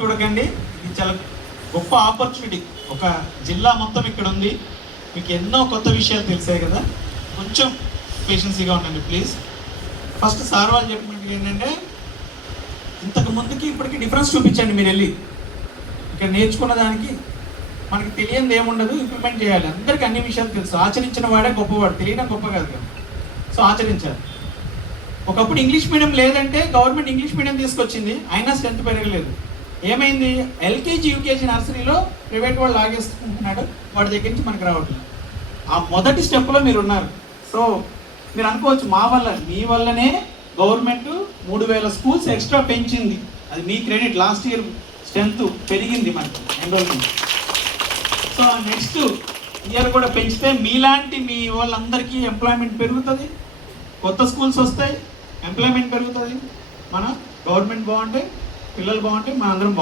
చూడకండి, ఇది చాలా గొప్ప ఆపర్చునిటీ. ఒక జిల్లా మొత్తం ఇక్కడ ఉంది, మీకు ఎన్నో కొత్త విషయాలు తెలిసాయి కదా. కొంచెం పేషెన్సీగా ఉండండి ప్లీజ్. ఫస్ట్ సార్ వాళ్ళు చెప్పినట్టు ఏంటంటే, ఇంతకు ముందుకి ఇప్పటికి డిఫరెన్స్ చూపించండి. మీరు వెళ్ళి ఇక్కడ నేర్చుకున్న దానికి మనకి తెలియనిది ఏముండదు, ఇంప్లిమెంట్ చేయాలి. అందరికీ అన్ని విషయాలు తెలుసు. ఆచరించిన వాడే గొప్పవాడు, తెలియడం గొప్ప కాదు కదా. సో ఆచరించాలి. ఒకప్పుడు ఇంగ్లీష్ మీడియం లేదంటే గవర్నమెంట్ ఇంగ్లీష్ మీడియం తీసుకొచ్చింది, అయినా స్ట్రెంత్ పెరగలేదు. ఏమైంది? ఎల్కేజీ యూకేజీ నర్సరీలో ప్రైవేట్ వాళ్ళు లాగేసుకుంటున్నాడు, వాడి దగ్గర నుంచి మనకు రావట్లేదు. ఆ మొదటి స్టెప్లో మీరు ఉన్నారు. సో మీరు అనుకోవచ్చు, మా వల్ల మీ వల్లనే గవర్నమెంట్ 3000 స్కూల్స్ ఎక్స్ట్రా పెంచింది. అది మీ క్రెడిట్. లాస్ట్ ఇయర్ స్ట్రెంత్ పెరిగింది మనకి ఎన్రోల్మెంట్. సో నెక్స్ట్ ఇయర్ కూడా పెంచితే మీలాంటి మీ వాళ్ళందరికీ ఎంప్లాయ్మెంట్ పెరుగుతుంది, కొత్త స్కూల్స్ వస్తాయి, ఎంప్లాయ్మెంట్ పెరుగుతుంది, మన గవర్నమెంట్ బాగుంటే, పిల్లలు బాగుంటే, మన అందరం బాగుంటాం.